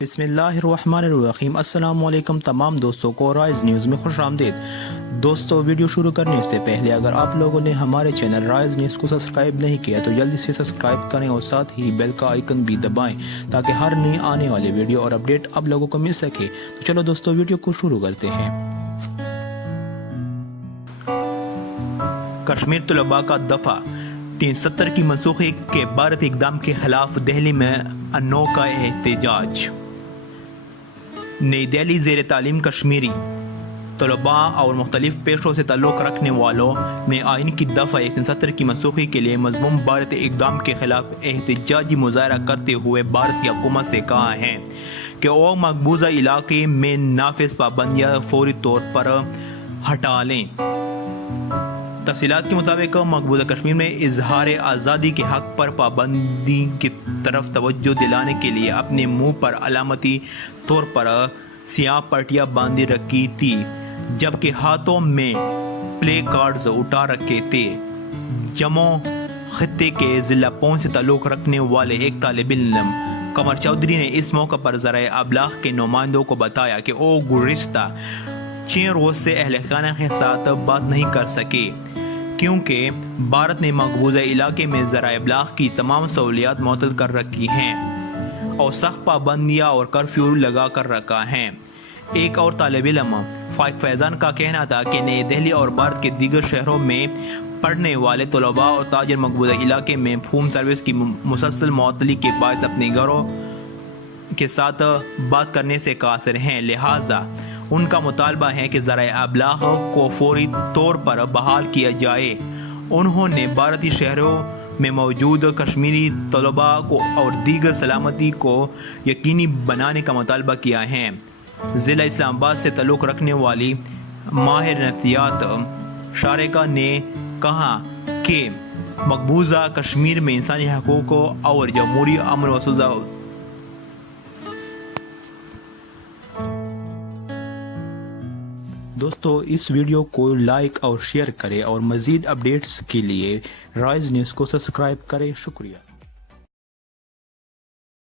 بسم اللہ الرحمن الرحیم۔ السلام علیکم تمام دوستوں کو رائز نیوز میں خوش آمدید۔ دوستو ویڈیو شروع کرنے سے پہلے اگر آپ لوگوں نے ہمارے چینل رائز نیوز کو سبسکرائب نہیں کیا تو جلدی سے سبسکرائب کریں اور ساتھ ہی بیل کا آئیکن بھی دبائیں تاکہ ہر نئی آنے والے ویڈیو اور اپڈیٹ آپ لوگوں کو مل سکے۔ تو چلو دوستو ویڈیو کو شروع کرتے ہیں۔ کشمیر طلباء کا دفعہ 370 کی منسوخی کے بھارت اقدام کے خلاف دہلی میں انوکھا احتجاج۔ نئی دہلی زیر تعلیم کشمیری طلباء اور مختلف پیشوں سے تعلق رکھنے والوں نے آئین کی دفعہ 170 کی منسوخی کے لیے مضموم بھارت اقدام کے خلاف احتجاجی مظاہرہ کرتے ہوئے بھارت کی حکومت سے کہا ہے کہ وہ مقبوضہ علاقے میں نافذ پابندیاں فوری طور پر ہٹا لیں۔ تفصیلات کے مطابق مقبوضہ کشمیر میں اظہار آزادی کے حق پر پابندی کی طرف توجہ دلانے کے لیے اپنے منہ پر علامتی طور پر سیاہ پٹیاں باندھی رکھی تھی جبکہ ہاتھوں میں پلے کارڈز اٹھا رکھے تھے۔ جموں خطے کے ضلع پونچھ سے تعلق رکھنے والے ایک طالب علم قمر چودھری نے اس موقع پر ذرائع ابلاغ کے نمائندوں کو بتایا کہ وہ گزشتہ 6 روز سے اہل خانہ کے ساتھ بات نہیں کر سکے کیونکہ بھارت نے مقبوضہ علاقے میں ذرائع ابلاغ کی تمام سہولیات معطل کر رکھی ہیں اور سخت پابندیاں اور کرفیو لگا کر رکھا ہے۔ ایک اور طالب علم فائق فیضان کا کہنا تھا کہ نئی دہلی اور بھارت کے دیگر شہروں میں پڑھنے والے طلباء اور تاجر مقبوضہ علاقے میں فون سروس کی مسلسل معطلی کے باعث اپنے گھروں کے ساتھ بات کرنے سے قاصر ہیں، لہٰذا ان کا مطالبہ ہے کہ ذرائع ابلاغ کو فوری طور پر بحال کیا جائے۔ انہوں نے بھارتی شہروں میں موجود کشمیری طلباء کو اور دیگر سلامتی کو یقینی بنانے کا مطالبہ کیا ہے۔ ضلع اسلام آباد سے تعلق رکھنے والی ماہر نفسیات شارقہ نے کہا کہ مقبوضہ کشمیر میں انسانی حقوق اور جمہوری امن و سوزہ دوستو اس ویڈیو کو لائک اور شیئر کریں اور مزید اپڈیٹس کے لیے رائز نیوز کو سبسکرائب کریں۔ شکریہ۔